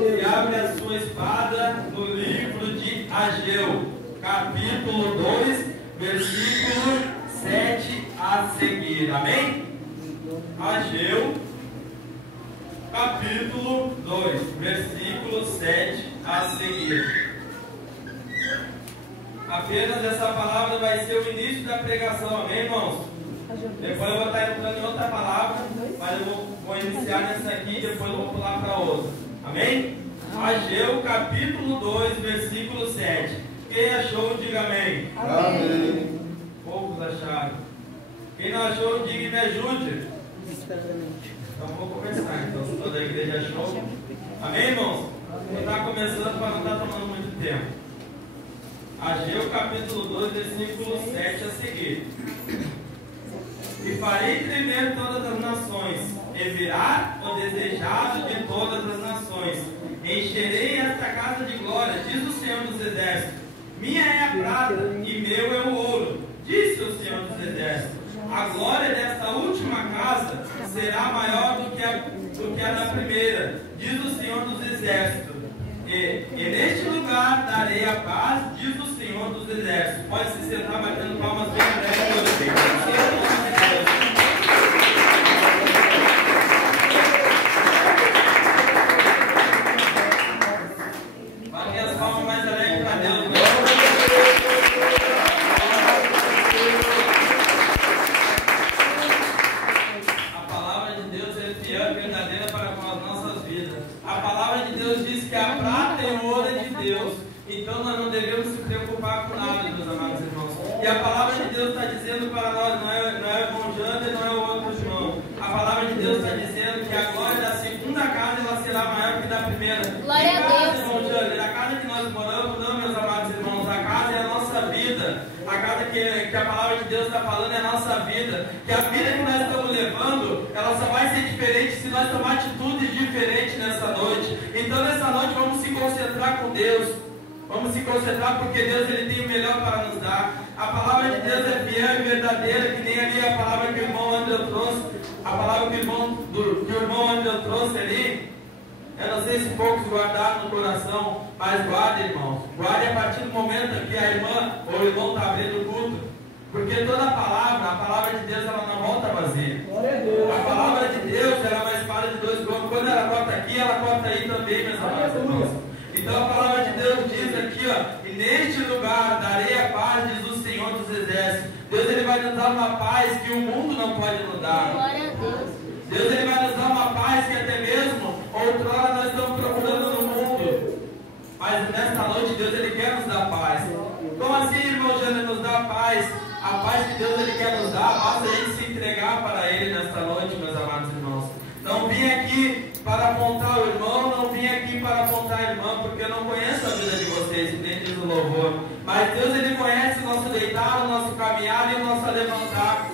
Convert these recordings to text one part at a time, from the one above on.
E abre a sua espada no livro de Ageu, capítulo 2, versículo 7 a seguir. Amém? Ageu, capítulo 2, versículo 7 a seguir. Apenas essa palavra vai ser o início da pregação, amém, irmãos? Depois eu vou estar entrando em outra palavra, mas eu vou iniciar nessa aqui e depois eu vou pular para outra. Amém? Ageu, capítulo 2, versículo 7. Quem achou, diga amém. Amém. Poucos acharam. Quem não achou, diga e me ajude. Então vou começar. Então, se toda a igreja achou. Amém, irmãos? Vou estar começando para não estar tomando muito tempo. Ageu, capítulo 2, versículo 7 a seguir. E farei tremer todas as nações, e virá o desejado de todas as nações. Encherei esta casa de glória, diz o Senhor dos Exércitos. Minha é a prata, e meu é o ouro, disse o Senhor dos Exércitos. A glória desta última casa será maior do que a da primeira, diz o Senhor dos Exércitos. E neste lugar darei a paz, diz o Senhor dos Exércitos. Pode se sentar batendo palmas bem breves. Batem as palmas mais alegres para Deus. A palavra de Deus é fiel e verdadeira para com as nossas vidas. A palavra de Deus diz que a prata e o ouro é de Deus. Então nós não devemos se preocupar com nada, meus amados irmãos. E a palavra de Deus está dizendo para nós, não é o irmão Jander, não é o outro irmão. A palavra de Deus está dizendo que a glória da segunda casa ela será maior que da primeira. Glória a Deus. Irmão Jander, a casa que nós moramos, não, meus amados irmãos, a casa é a nossa vida. A casa que a palavra de Deus está falando é a nossa vida. Que a vida que nós estamos levando, ela só vai ser diferente se nós tomarmos atitudes diferentes nessa noite. Então nessa noite vamos se concentrar com Deus. Vamos se concentrar porque Deus ele tem o melhor para nos dar. A palavra de Deus é fiel e verdadeira, que nem ali a palavra que o irmão André trouxe. A palavra que o irmão André trouxe ali. Eu não sei se poucos guardaram no coração, mas guarde, irmãos. Guarde a partir do momento que a irmã ou o irmão está abrindo o culto. Porque toda a palavra de Deus, ela não volta vazia. A palavra de Deus, ela é uma espada de dois gumes. Quando ela corta aqui, ela corta aí também, meus amados irmãos. Então a palavra de Deus diz aqui, ó, e neste lugar darei a paz, diz o Senhor dos Exércitos. Deus ele vai nos dar uma paz que o mundo não pode nos dar. Glória a Deus. Deus ele vai nos dar uma paz que até mesmo outrora nós estamos procurando no mundo. Mas nesta noite Deus ele quer nos dar paz. Como assim, irmão Jânio, nos dá paz? A paz que Deus ele quer nos dar, basta a gente se entregar para Ele nesta noite, meus amados irmãos. Não vim aqui para apontar o irmão, não vim aqui para apontar a irmã, porque eu não conheço a vida de vocês, nem diz o louvor. Mas Deus ele conhece o nosso deitar, o nosso caminhar e o nosso levantar.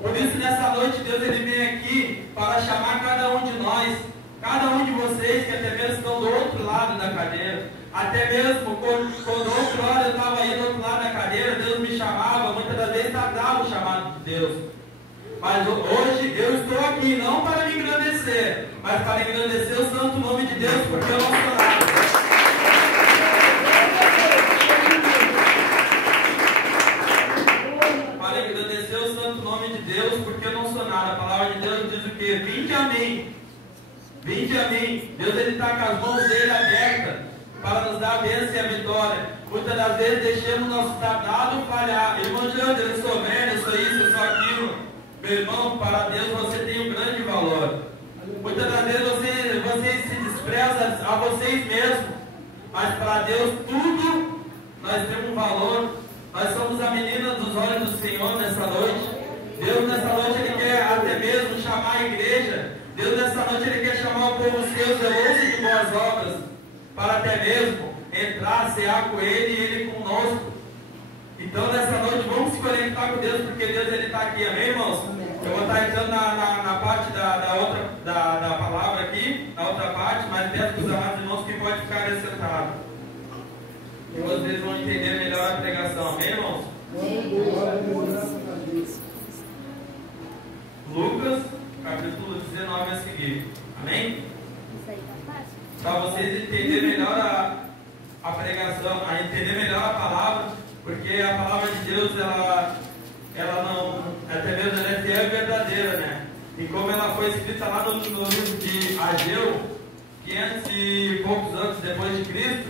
Por isso nessa noite Deus ele vem aqui para chamar cada um de nós, cada um de vocês que até mesmo estão do outro lado da cadeira. Até mesmo quando outra hora eu estava aí do outro lado da cadeira, Deus me chamava, muitas das vezes tardava o chamado de Deus. Mas hoje eu estou aqui não para me engrandecer, mas para engrandecer o santo nome de Deus, porque eu não sou nada. Para engrandecer o santo nome de Deus, porque eu não sou nada. A palavra de Deus diz o quê? Vinde a mim. Vinde a mim. Deus ele está com as mãos dele abertas para nos dar a bênção e a vitória. Muitas das vezes deixamos nosso tratado falhar. Irmão Jander, eu sou velho, eu sou isso, eu sou aquilo. Meu irmão, para Deus você tem um grande valor. Muitas das vezes vocês se desprezam a vocês mesmos. Mas para Deus tudo nós temos um valor. Nós somos a menina dos olhos do Senhor nessa noite. Deus nessa noite Ele quer até mesmo chamar a igreja. Deus nessa noite Ele quer chamar o povo seu, zeloso de boas obras, para até mesmo entrar, cear com Ele e Ele conosco. Então nessa noite vamos se conectar com Deus, porque Deus Ele está aqui, amém, irmãos? Eu vou estar entrando na parte da palavra aqui, na outra parte, mas peço para os amados irmãos que pode ficar sentados. E vocês vão entender melhor a pregação, amém, irmãos? Lucas, capítulo 19 a seguir, amém? Isso aí tá fácil. para vocês entenderem melhor a pregação, a entender melhor a palavra, porque a palavra de Deus, ela não, até mesmo ela é fiel e verdadeira, né? E como ela foi escrita lá no livro de Ageu, 500 e poucos anos depois de Cristo,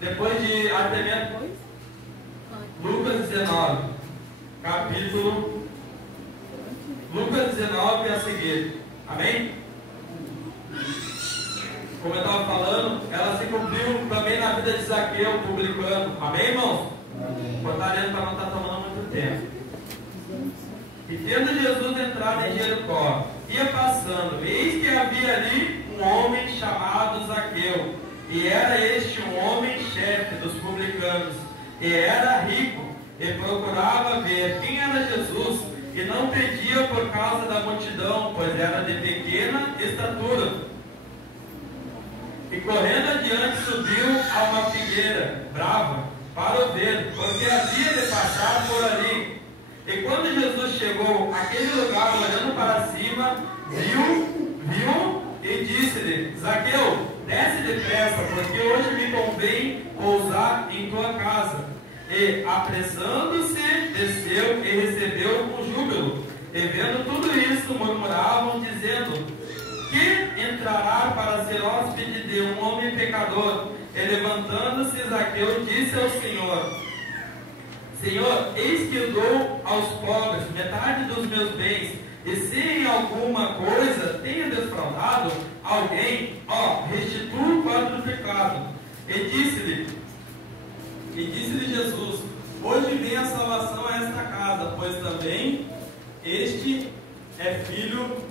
depois de até mesmo Lucas 19, capítulo Lucas 19 a seguir, amém? Como eu estava falando, ela se cumpriu também na vida de Zaqueu, publicano, amém, irmãos? Vou estar lendo para não estar tomando muito tempo. E tendo Jesus entrado em Jericó, ia passando, eis que havia ali um homem chamado Zaqueu, e era este um homem chefe dos publicanos, e era rico, e procurava ver quem era Jesus, e não pedia por causa da multidão, pois era de pequena estatura. E correndo adiante subiu a uma figueira brava para o ver, porque havia de passar por ali. E quando Jesus chegou àquele lugar, olhando para cima, viu e disse-lhe: Zaqueu, desce depressa, porque hoje me convém pousar em tua casa. E, apressando-se, desceu e recebeu com júbilo. E vendo tudo isso, murmuravam, dizendo: que entrará para ser hóspede de um homem pecador? E levantando-se, Zaqueu disse ao Senhor: Senhor, eis que dou aos pobres metade dos meus bens, e se em alguma coisa tenho defraudado alguém, restituo quadruplicado. E disse-lhe Jesus: hoje vem a salvação a esta casa, pois também este é filho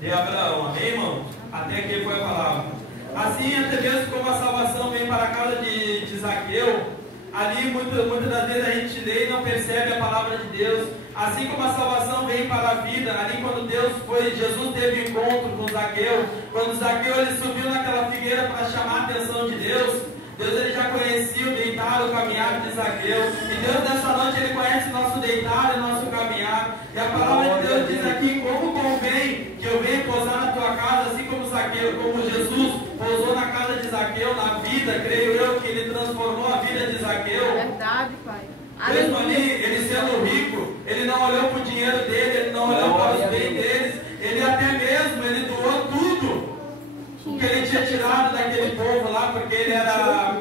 de Abraão. Amém, irmão? Até aqui foi a palavra. Assim, até mesmo como a salvação vem para a casa de Zaqueu, ali muitas das vezes a gente lê e não percebe a palavra de Deus. Assim como a salvação vem para a vida, ali quando Jesus teve encontro com Zaqueu, quando Zaqueu ele subiu naquela figueira para chamar a atenção de Deus ele já conhecia o deitar, o caminhar de Zaqueu, e Deus nessa noite ele conhece o nosso deitar e o nosso caminhar, e a palavra de Deus diz aqui: como convém que eu venha pousar na tua casa, assim como Zaqueu, como Jesus pousou na casa de Zaqueu, na vida, creio eu, que ele transformou a vida de Zaqueu. Verdade, Pai. Mesmo ali, ele sendo rico, ele não olhou para o dinheiro dele, ele não olhou para os bens deles, ele até mesmo, ele doou tudo o que ele tinha tirado daquele povo lá, porque ele era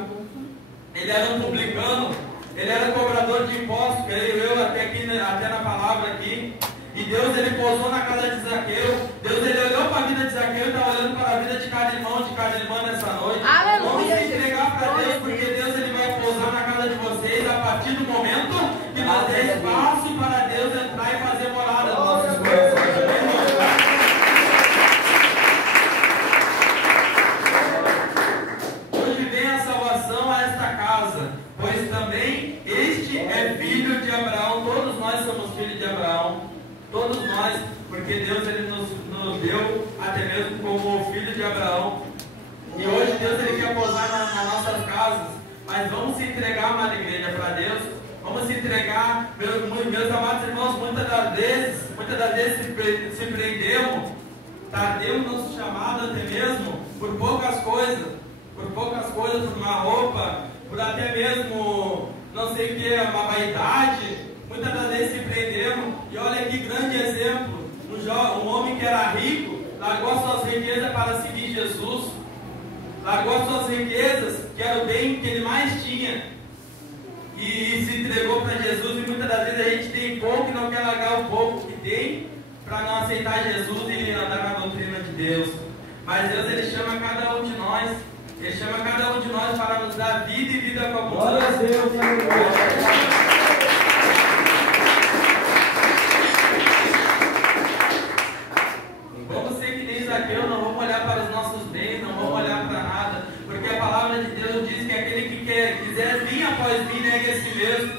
um publicano, ele era cobrador de impostos, creio eu, até na palavra aqui. E Deus ele pousou na casa de Zaqueu. Deus ele olhou para a vida de Zaqueu e está olhando para a vida de cada irmã nessa noite. Aleluia. Vamos se entregar para Deus, porque Deus ele vai pousar na casa de vocês a partir do momento que nós der espaço para Deus entrar e fazer morada nos nossos corações. Hoje vem a salvação a esta casa, pois também este é filho de Abraão. Todos nós somos filhos de Abraão. Todos nós, porque Deus ele nos deu até mesmo como filho de Abraão. E hoje Deus ele quer pousar nas nossas casas. Mas vamos se entregar, amada igreja, para Deus. Vamos se entregar, meus amados irmãos. Muitas das vezes se prendemos, tardemos nosso chamado até mesmo por poucas coisas. Por uma roupa, por até mesmo não sei o que, uma vaidade. Muitas das vezes se prendemos, e olha que grande exemplo, um homem que era rico, largou as suas riquezas para seguir Jesus, largou as suas riquezas, que era o bem que ele mais tinha, e se entregou para Jesus. E muitas das vezes a gente tem pouco e não quer largar o pouco que tem, para não aceitar Jesus e andar na doutrina de Deus. Mas Deus ele chama cada um de nós, ele chama cada um de nós para nos dar vida e vida com abundância. Glória a Deus. Vamos ser que nem Zaqueu, não vamos olhar para os nossos bens, não vamos olhar para nada, porque a palavra de Deus diz que aquele que quiser vir após mim, negue a si mesmo.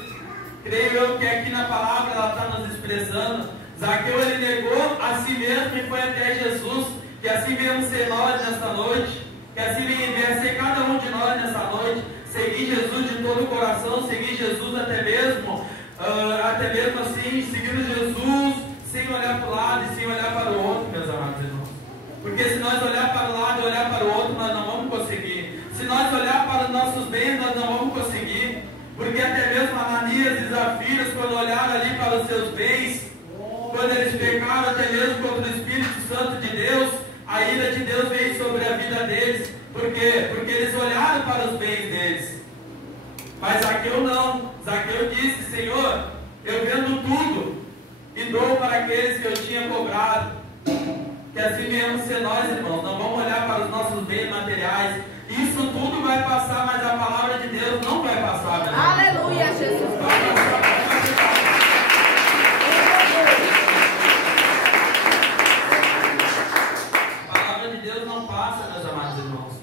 Creio eu que aqui na palavra ela está nos expressando. Zaqueu ele negou a si mesmo e foi até Jesus. Que assim venhamos ser nós nesta noite, que assim venha ser cada um de nós nessa noite, seguir Jesus de todo o coração, seguir Jesus até mesmo assim, seguindo Jesus sem olhar para o lado e sem olhar para o outro, meus amados irmãos. Porque se nós olhar para um lado e olhar para o outro, nós não vamos conseguir. Se nós olhar para os nossos bens, nós não vamos conseguir. Porque até mesmo Ananias e Zafiras, quando olharam ali para os seus bens, quando eles pecaram até mesmo contra o Espírito Santo de Deus, a ira de Deus veio sobre a vida deles. Por quê? Porque eles olharam para os bens deles. Mas Zaqueu não. Zaqueu disse: Senhor, eu vendo tudo e dou para aqueles que eu tinha cobrado. Que assim viemos ser nós, irmãos. Não vamos olhar para os nossos bens materiais. Isso tudo vai passar, mas a palavra de Deus não vai passar, meu irmão. Aleluia, Jesus. A palavra de Deus não passa, meus amados irmãos.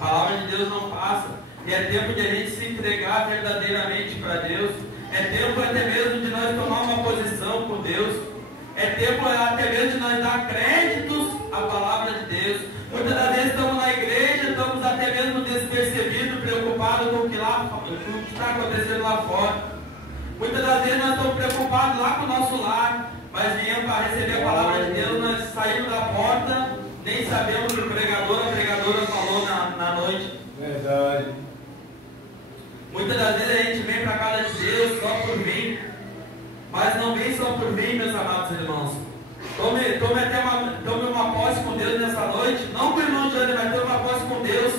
A palavra de Deus não passa. E é tempo de a gente se entregar verdadeiramente para Deus. É tempo até mesmo de nós tomar uma posição com Deus. É tempo até mesmo de nós dar créditos à palavra de Deus. Muitas das vezes estamos na igreja, estamos até mesmo despercebidos, preocupados com o que está acontecendo lá fora. Muitas das vezes nós estamos preocupados lá com o nosso lar, mas viemos para receber a palavra de Deus, nós saímos da porta, nem sabemos o que a pregadora falou na noite. Verdade. Muitas das vezes a gente vem para a casa de Deus só por vir, mas não vem só por vir, meus amados irmãos. Tome uma posse com Deus nessa noite, não com o irmão Jânio, mas tome uma posse com Deus,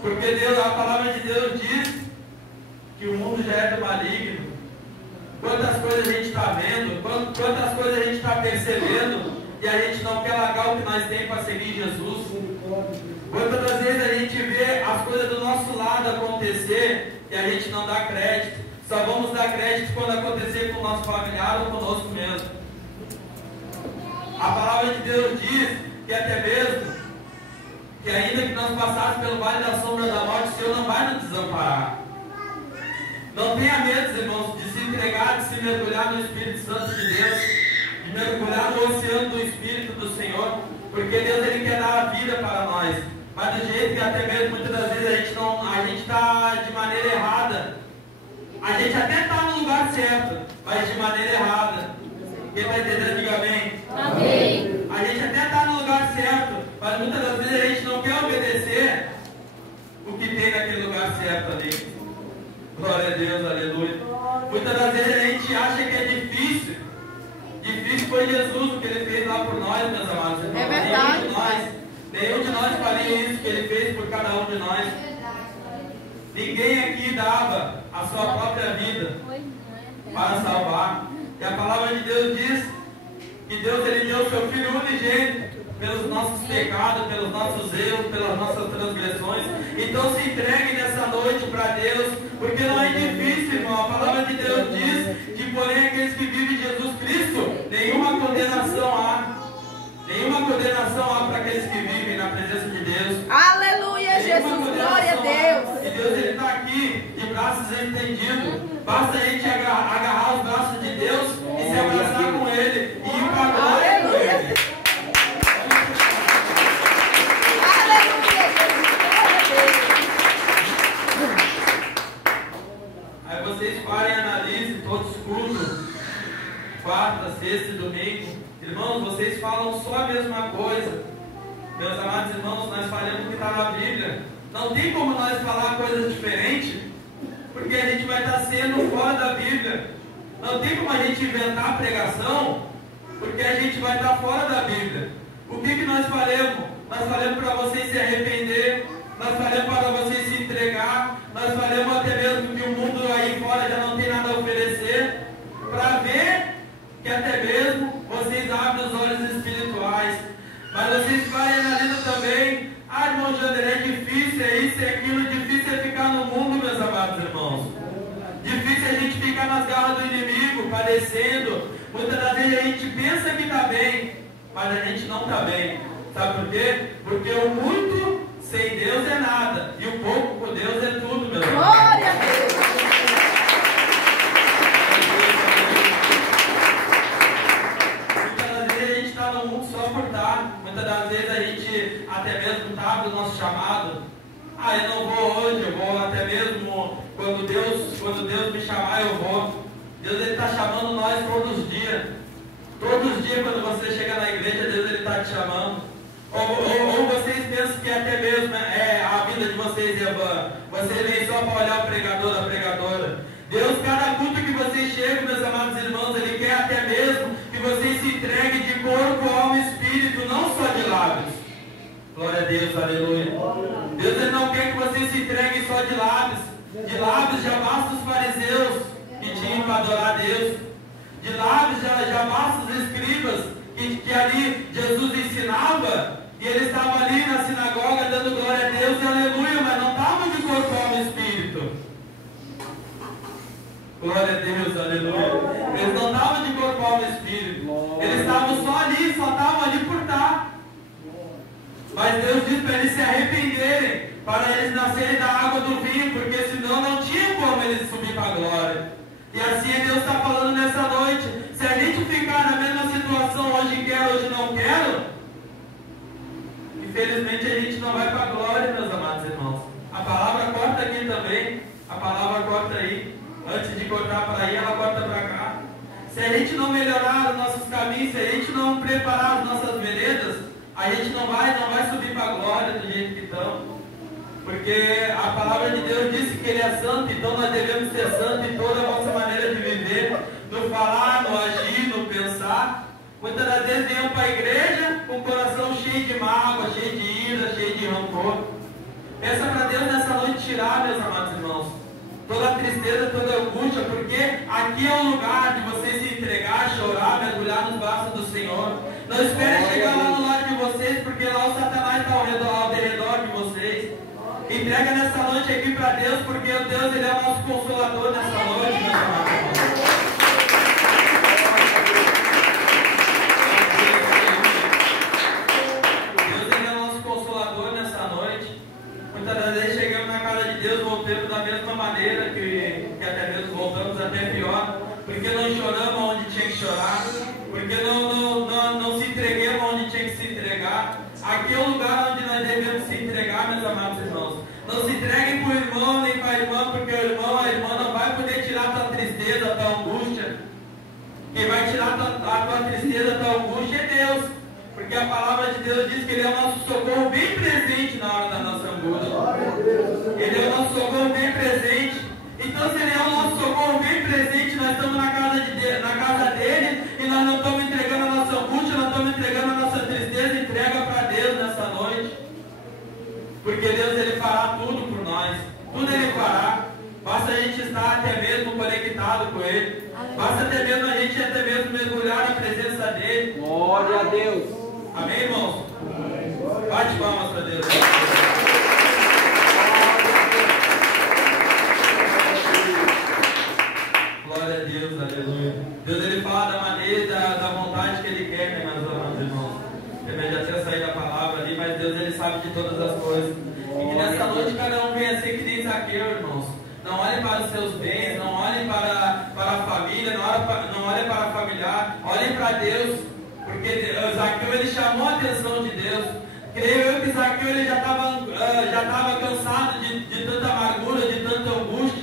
porque Deus, a palavra de Deus diz que o mundo já é do maligno. Quantas coisas a gente está vendo, quantas coisas a gente está percebendo, e a gente não quer largar o que nós temos para seguir Jesus. Quantas das vezes a gente vê as coisas do nosso lado acontecer e a gente não dá crédito. Só vamos dar crédito quando acontecer com o nosso familiar ou conosco mesmo. A palavra de Deus diz que até mesmo que ainda que nós passássemos pelo vale da sombra da morte, o Senhor não vai nos desamparar. Não tenha medo, irmãos, de se entregar, de se mergulhar no Espírito Santo de Deus, de mergulhar no oceano do Espírito do Senhor, porque Deus ele quer dar a vida para nós. Mas do jeito que até mesmo muitas das vezes a gente está de maneira errada. A gente até está no lugar certo, mas de maneira errada. Quem está entendendo, diga amém. Amém. A gente até está no lugar certo, mas muitas das vezes a gente não quer obedecer o que tem naquele lugar certo ali. Glória a Deus, aleluia. Muitas das vezes a gente acha que é difícil. Difícil foi Jesus o que ele fez lá por nós, meus amados irmãos. É verdade. Nenhum de nós faria isso que ele fez por cada um de nós. Ninguém aqui dava a sua própria vida para salvar. E a palavra de Deus diz que Deus ele deu o seu Filho unigênito pelos nossos pecados, pelos nossos erros, pelas nossas transgressões. Então se entregue nessa noite para Deus, porque não é difícil, irmão. A palavra de Deus diz que, porém, aqueles que vivem Jesus Cristo, nenhuma condenação há. Nenhuma condenação há para aqueles que vivem na presença de Deus. Aleluia, Jesus, glória a Deus. E Deus ele está aqui, de braços estendidos. Basta a gente agarrar os braços de Deus e se abraçar com Ele e ir para a glória com Ele. Aleluia, Jesus, glória a Deus. Aí vocês parem e analisem todos os cultos, quarta, sexta e domingo. Irmãos, vocês falam só a mesma coisa. Meus amados irmãos, nós falamos o que está na Bíblia. Não tem como nós falar coisas diferentes, porque a gente vai estar sendo fora da Bíblia. Não tem como a gente inventar pregação, porque a gente vai estar fora da Bíblia. O que nós falamos? Nós falamos para vocês se arrepender, nós falamos para vocês se entregar, nós falamos até mesmo que o mundo aí fora já não tem nada a oferecer, para ver que até mesmo vocês abrem os olhos espirituais. Mas vocês parem e analisam também. Ah, irmão Jander, é difícil, é isso, é aquilo. Difícil é ficar no mundo, meus amados irmãos. Difícil é a gente ficar nas garras do inimigo, padecendo. Muitas das vezes a gente pensa que está bem, mas a gente não está bem. Sabe por quê? Porque o muito sem Deus é nada, e o pouco com Deus é tudo, meus irmãos. Glória a Deus. Muitas das vezes a gente até mesmo está do nosso chamado. Ah, eu não vou hoje, eu vou até mesmo quando Deus me chamar, eu vou. Deus ele está chamando nós todos os dias. Todos os dias quando você chega na igreja, Deus ele está te chamando. Ou vocês pensam que até mesmo a vida de vocês é vã? Vocês vêm só para olhar o pregador, a pregadora. Deus, cada culto que vocês chegam, meus amados irmãos, Ele quer até mesmo que vocês se entreguem de corpo, alma e espírito, não só de lábios. Glória a Deus, aleluia. Deus, Ele não quer que vocês se entreguem só de lábios. De lábios já basta os fariseus que tinham para adorar a Deus. De lábios já basta os escribas que ali Jesus ensinava. E ele estava ali na sinagoga dando glória a Deus e aleluia, mas não estava de corpo, alma e espírito. Glória a Deus, aleluia. Eles não estavam de corpo, alma e espírito. Eles estavam só ali, só estavam ali por estar. Mas Deus disse para eles se arrependerem, para eles nascerem da água do vinho, porque senão não tinha como eles subir para a glória. E assim Deus está falando nessa noite. Se a gente ficar na mesma situação, hoje quero, hoje não quero, infelizmente a gente não vai para a glória, meus amados irmãos. A palavra corta aqui também, a palavra corta aí. Antes de cortar para aí, ela corta para cá. Se a gente não melhorar os nossos caminhos, se a gente não preparar as nossas veredas, a gente não vai subir para a glória do jeito que estamos. Porque a palavra de Deus disse que Ele é santo, então nós devemos ser santos em toda a nossa maneira de viver, no falar, no agir, no pensar. Muitas das vezes viemos para a igreja com o coração cheio de mágoa, cheio de ira, cheio de rancor. Peça para Deus nessa noite tirar, meus amados irmãos, toda a tristeza, toda a angústia, porque aqui é o lugar de você se entregar, chorar, mergulhar nos braços do Senhor. Não espere chegar lá no lado de vocês, porque lá o Satanás está ao redor de vocês. Entrega nessa noite aqui para Deus, porque o Deus, Ele é o nosso consolador nessa noite, meus amados irmãos. Deus, Ele é o nosso consolador nessa noite. Muitas das vezes chegamos na casa de Deus, voltamos da mesma maneira que até mesmo voltamos até pior, porque não choramos onde tinha que chorar, porque não se entregamos onde tinha que se entregar. Aqui é o lugar onde nós devemos se entregar, meus amados irmãos. Não se entreguem para o irmão nem para a irmã, porque o irmão, a irmã não vai poder tirar a tua tristeza, a tua angústia. Quem vai tirar a tua tristeza, a tua angústia é Deus. Porque a palavra de Deus diz que Ele é o nosso socorro bem presente na hora da nossa angústia. Ele é o nosso socorro bem presente. Então, se Ele é o nosso socorro bem presente, nós estamos na casa dele e nós não estamos entregando a nossa angústia, nós estamos entregando a nossa tristeza. Entrega para Deus nessa noite. Porque Deus, Ele fará tudo por nós. Tudo Ele fará. Basta a gente estar até mesmo conectado com Ele. Basta até mesmo mergulhar na presença dEle. Glória a Deus. Amém, irmãos? Bate palmas para Deus. Glória a Deus, aleluia. Deus, Ele fala da maneira, da vontade que Ele quer, né, meus amados irmãos. Também já tinha saído a palavra ali, mas Deus, Ele sabe de todas as coisas. E que nessa noite cada um venha ser que nem Zaqueu, irmãos. Não olhem para os seus bens, não olhem para a família, não olhem para a familiar, olhem para Deus. Porque Zaqueu, ele chamou a atenção de Deus. Creio eu que Zaqueu, ele já estava cansado de tanta amargura, de tanta angústia.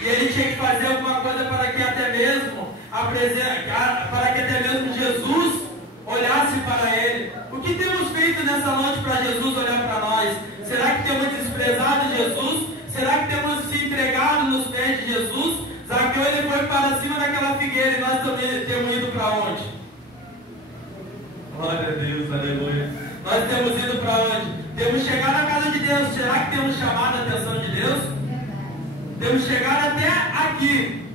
E ele tinha que fazer alguma coisa para que até mesmo Jesus olhasse para ele. O que temos feito nessa noite para Jesus olhar para nós? Será que temos desprezado Jesus? Será que temos se entregado nos pés de Jesus? Zaqueu, ele foi para cima daquela figueira e nós temos ido para onde? Glória a Deus, aleluia. Nós temos ido para onde? Temos chegado na casa de Deus. Será que temos chamado a atenção de Deus? Temos chegado até aqui.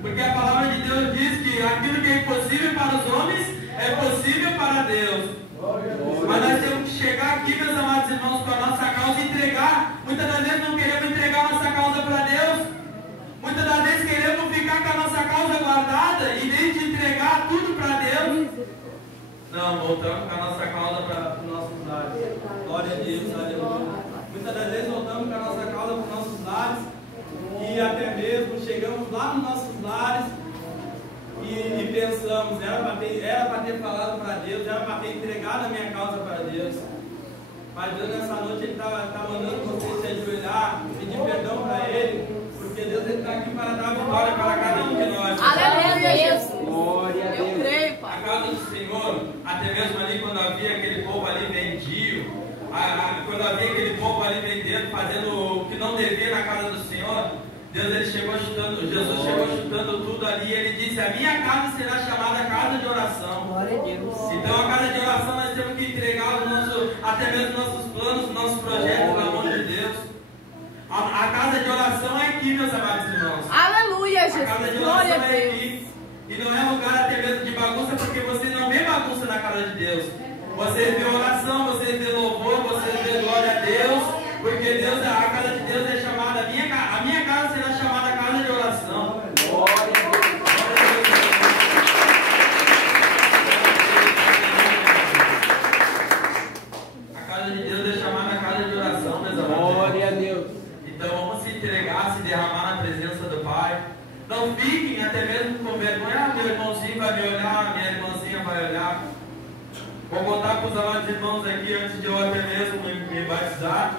Porque a palavra de Deus diz que aquilo que é impossível para os homens é possível para Deus. Mas nós temos que chegar aqui, meus amados irmãos, com a nossa causa e entregar. Muitas das vezes não queremos entregar a nossa causa para Deus. Muitas das vezes queremos ficar com a nossa causa guardada e desde entregar tudo para Deus. Não, voltamos com a nossa causa para os nossos lares. Glória a Deus, aleluia. Muitas das vezes voltamos com a nossa causa para os nossos lares e até mesmo chegamos lá nos nossos lares e pensamos, era para ter falado para Deus, era para ter entregado a minha causa para Deus. Mas Deus nessa noite Ele está mandando você se ajoelhar, pedir perdão para Ele, porque Deus está aqui para dar vitória para cada um de nós. Aleluia, Jesus. Glória a Deus. Eu creio, Pai. A casa do Senhor, até mesmo ali quando havia aquele povo ali vendido, não devia na casa do Senhor, Jesus chegou chutando tudo ali, e ele disse: a minha casa será chamada casa de oração. Glória a Deus. Então a casa de oração nós temos que entregar até mesmo nossos planos, nossos projetos na mão de Deus. A casa de oração é aqui, meus amados irmãos. Aleluia, A casa de Jesus. Glória a oração é Deus. aqui. E não é lugar até mesmo de bagunça, porque você não vê bagunça na casa de Deus. Você vê oração, você vê louvor, você vê glória a Deus, porque Deus, a casa de Deus é chamada, a minha casa será chamada casa de oração. A casa de Deus é chamada casa de oração, meus amados. Glória a Deus. Então vamos se entregar, se derramar na presença do Pai. Não fiquem até mesmo com vergonha. Meu irmãozinho vai me olhar, minha irmãzinha vai olhar. Vou contar com os amados irmãos aqui antes de eu até mesmo me batizar.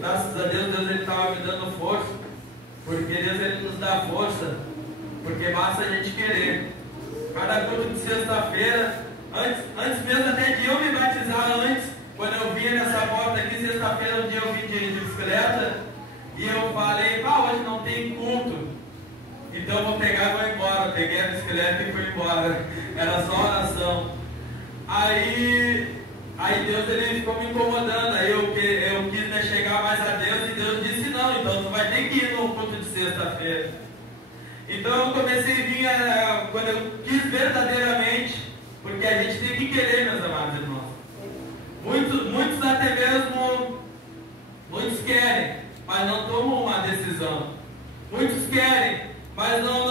Graças a Deus, Deus estava me dando força. Porque Deus ele nos dá força. Porque basta a gente querer. Cada culto de sexta-feira, antes mesmo até de eu me batizar, quando eu vinha nessa porta aqui, sexta-feira, um dia eu vim de bicicleta. E eu falei: hoje não tem culto. Então eu vou pegar e vou embora. Eu peguei a bicicleta e fui embora. Era só oração. Aí Deus ele ficou me incomodando. Aí eu quis chegar mais a Deus, e Deus disse: não, então tu vai ter que ir no culto de sexta-feira. Então eu comecei a vir quando eu quis verdadeiramente, porque a gente tem que querer, meus amados irmãos. Muitos até mesmo, muitos querem, mas não tomam uma decisão. Muitos querem, mas não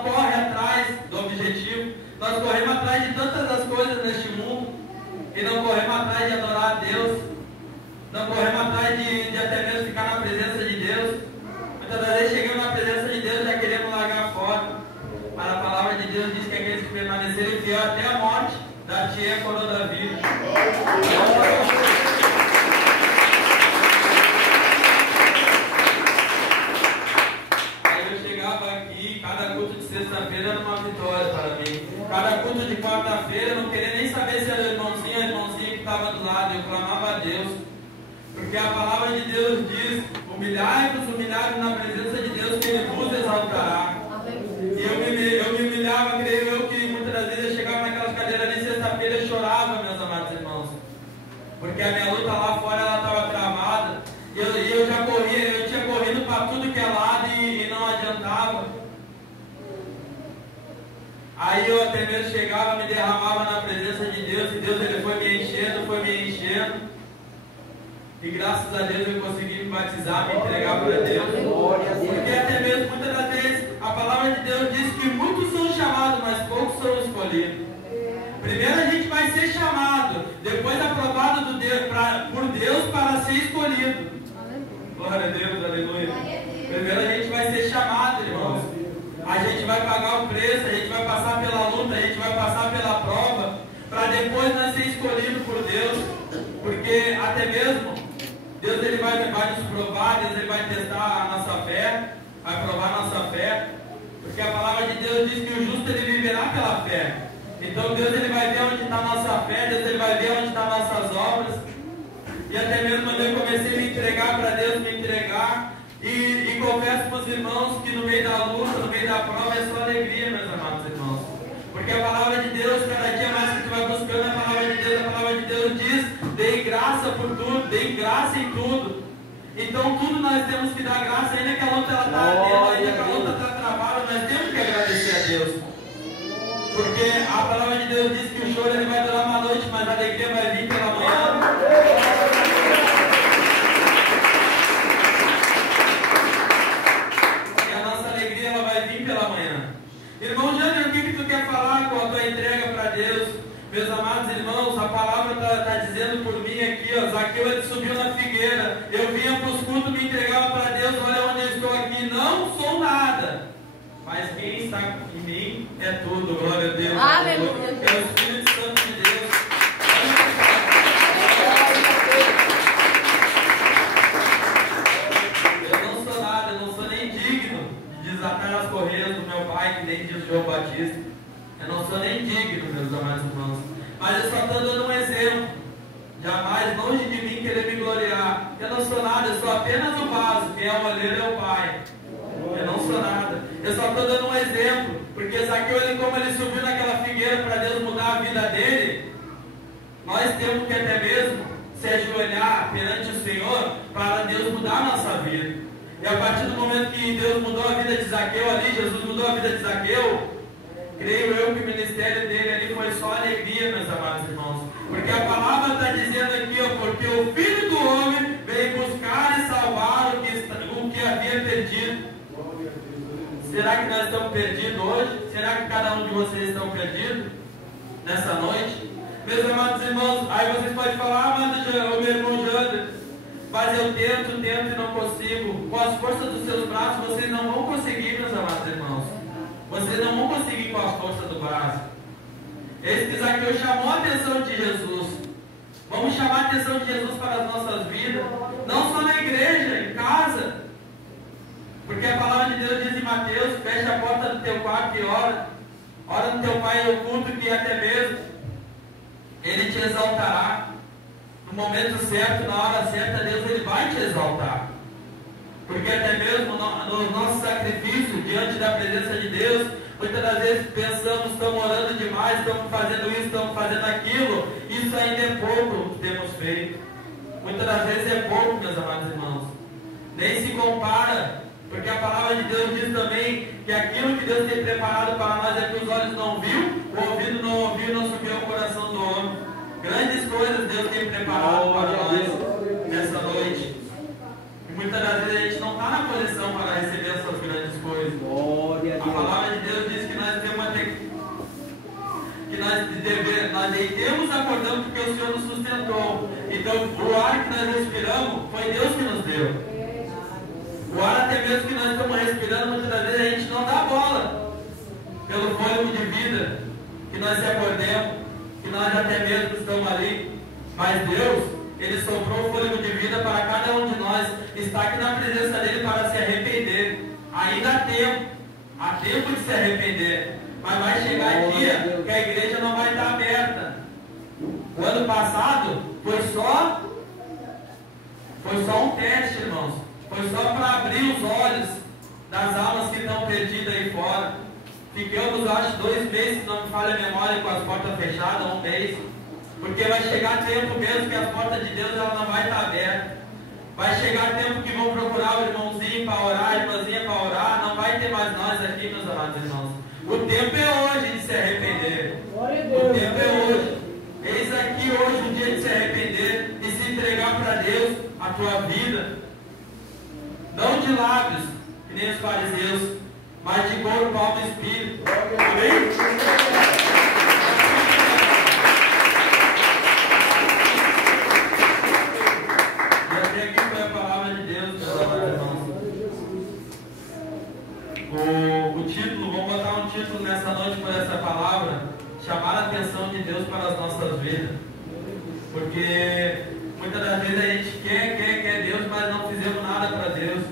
correm atrás do objetivo. Nós corremos atrás de tantas das coisas neste mundo, e não corremos atrás de adorar a Deus, não corremos atrás de até mesmo ficar na presença de Deus. Muitas das vezes chegamos na presença de Deus e já queremos largar fora. Mas a palavra de Deus diz que aqueles que permanecerem fiel até a morte, dar-te a coroa da vida. Cada culto de sexta-feira era uma vitória para mim. Cada culto de quarta-feira eu não queria nem saber se era o irmãozinho ou a irmãzinha que estava do lado. Eu clamava a Deus. Porque a palavra de Deus diz: humilhai-vos na presença de Deus, que Ele vos exaltará. E eu me humilhava, creio eu, que muitas das vezes eu chegava naquelas cadeiras ali sexta-feira e chorava, meus amados irmãos. Porque a minha luta lá fora ela estava travada. E eu já corria, eu tinha corrido para tudo que é lado e não adiantava. Aí eu até mesmo chegava, me derramava na presença de Deus, e Deus ele foi me enchendo. E graças a Deus eu consegui me batizar, me entregar para Deus. Porque até mesmo muitas das vezes a palavra de Deus diz que muitos são chamados, mas poucos são escolhidos. Primeiro a gente vai ser chamado, depois aprovado por Deus para ser escolhido. Glória a Deus, aleluia. Primeiro a gente vai ser chamado, irmãos. A gente vai pagar o preço, a gente vai passar pela luta, a gente vai passar pela prova, para depois nós ser escolhidos por Deus. Porque até mesmo Deus ele vai nos provar, Deus ele vai testar a nossa fé, vai provar a nossa fé. Porque a palavra de Deus diz que o justo ele viverá pela fé. Então Deus ele vai ver onde está a nossa fé, Deus ele vai ver onde estão as nossas obras. E até mesmo quando eu comecei a me entregar para Deus, e confesso para os irmãos que no meio da luta, no meio da prova, é só alegria, meus amados irmãos. Porque a palavra de Deus, cada dia mais que tu vai buscando a palavra de Deus diz: dei graça por tudo, dei graça em tudo. Então tudo nós temos que dar graça, ainda que a luta está ardendo, ainda que a luta está travada, nós temos que agradecer a Deus. Porque a palavra de Deus diz que o choro ele vai durar uma noite, mas a alegria vai vir pela manhã. Pela manhã. Irmão Jânio, o que tu quer falar com a tua entrega para Deus? Meus amados irmãos, a palavra está dizendo por mim aqui, ó, Zaqueu ele subiu na figueira, eu vinha para os cultos, me entregava para Deus, olha onde eu estou aqui, não sou nada, mas quem está em mim é tudo, glória a Deus. Aleluia. É o Espírito Santo de Deus. Eu não sou nada, eu não sou nem digno desatar as correias do meu pai, que nem diz João Batista. Eu não sou nem digno, meus amados irmãos. Mas eu só estou dando um exemplo. Jamais, longe de mim, querer me gloriar. Eu não sou nada, eu sou apenas o vaso. Quem é o olheiro é o Pai. Eu não sou nada. Eu só estou dando um exemplo. Porque Zaqueu, como ele subiu naquela figueira para Deus mudar a vida dele, nós temos que até mesmo se ajoelhar perante o Senhor para Deus mudar a nossa vida. E a partir do momento que Deus mudou a vida de Zaqueu ali, Jesus mudou a vida de Zaqueu, creio eu que o ministério dele ali foi só alegria, meus amados irmãos. Porque a palavra está dizendo aqui, ó, porque o Filho do Homem veio buscar e salvar o que havia perdido. Será que nós estamos perdidos hoje? Será que cada um de vocês estão perdidos nessa noite? Meus amados irmãos, aí vocês podem falar, o meu irmão Jander, mas eu tento e não consigo. Com as forças dos seus braços, vocês não vão conseguir, meus amados irmãos. Vocês não vão conseguir com as forças do braço. Esse que Zaqueu chamou a atenção de Jesus. Vamos chamar a atenção de Jesus para as nossas vidas. Não só na igreja, em casa. Porque a palavra de Deus diz em Mateus, fecha a porta do teu quarto e ora. Ora no teu Pai oculto, que até mesmo Ele te exaltará. No momento certo, na hora certa, Deus ele vai te exaltar. Porque até mesmo no nosso sacrifício, diante da presença de Deus, muitas das vezes pensamos, estamos orando demais, estamos fazendo isso, estamos fazendo aquilo. Isso ainda é pouco que temos feito. Muitas das vezes é pouco, meus amados irmãos. Nem se compara. Porque a palavra de Deus diz também que aquilo que Deus tem preparado para nós é que os olhos não viu, o ouvido não ouviu, não subiu ao coração do homem. Grandes coisas Deus tem preparado para nós nessa noite. E muitas das vezes a gente não está na posição para receber essas grandes coisas. A palavra de Deus diz que nós temos nós deitemos acordando porque o Senhor nos sustentou. Então o ar que nós respiramos foi Deus que nos deu. O ar até mesmo que nós estamos respirando, muitas das vezes a gente não dá bola pelo fôlego de vida, que nós se acordemos, que nós até mesmo estamos ali. Mas Deus, Ele soprou o fôlego de vida para cada um de nós, está aqui na presença dEle para se arrepender. Ainda há tempo de se arrepender, mas vai chegar dia que a igreja não vai estar aberta. O ano passado foi só um teste, irmãos. Foi só para abrir os olhos das almas que estão perdidas aí fora. Ficamos, acho, 2 meses, se não me falha a memória, com as portas fechadas, 1 mês. Porque vai chegar tempo mesmo que as portas de Deus ela não vai estar aberta. Vai chegar tempo que vão procurar o irmãozinho para orar, a irmãzinha para orar. Não vai ter mais nós aqui, meus amados irmãos. O tempo é hoje de se arrepender. O tempo é hoje. Eis aqui hoje o dia de se arrepender e se entregar para Deus a tua vida. Não de lábios, que nem os fariseus, mas de corpo, alma e espírito. Amém? E até aqui foi a palavra de Deus, meus amados irmãos. O título, vamos botar um título nessa noite por essa palavra: chamar a atenção de Deus para as nossas vidas. Porque muitas das vezes a gente quer Deus, mas não fizemos nada para Deus.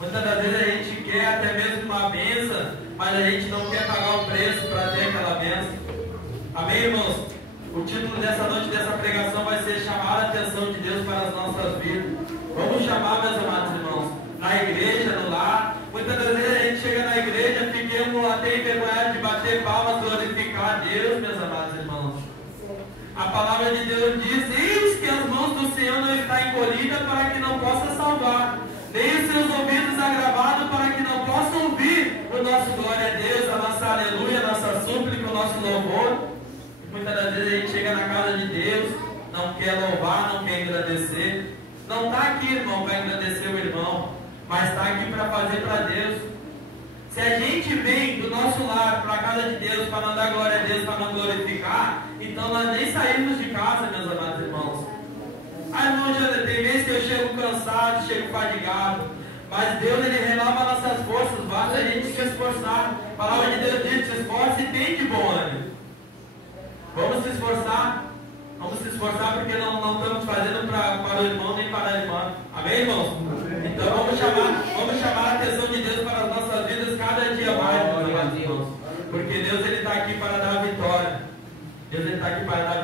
Muitas das vezes a gente quer até mesmo uma bênção, mas a gente não quer pagar o preço para ter aquela bênção. Amém, irmãos? O título dessa noite, dessa pregação, vai ser chamar a atenção de Deus para as nossas vidas. Vamos chamar, meus amados irmãos, na igreja, no lar. Muitas das vezes a gente chega na igreja, ficamos até envergonhados de bater palmas, glorificar a Deus, meus amados irmãos. A palavra de Deus diz: eis que as mãos do Senhor não estão encolhidas para que não possa salvar, nem os seus ouvidos agravados para que não possam ouvir o nosso glória a Deus, a nossa aleluia, a nossa súplica, o nosso louvor. Muitas das vezes a gente chega na casa de Deus, não quer louvar, não quer agradecer. Não está aqui, irmão, para agradecer o irmão, mas está aqui para fazer para Deus. Se a gente vem do nosso lar para a casa de Deus para não dar glória a Deus, para não glorificar, então nós nem saímos de casa, meus amados irmãos. Ah, irmão, já tem vezes que eu chego cansado, chego fadigado, mas Deus ele renova nossas forças, basta a gente se esforçar. A palavra de Deus diz: se esforce e tem de bom ânimo. Vamos se esforçar, porque não estamos fazendo para o irmão nem para a irmã. Amém, irmãos? Então vamos chamar a atenção de Deus para as nossas vidas cada dia mais, meus amados irmãos. Porque Deus está aqui para dar vitória. Deus está aqui para dar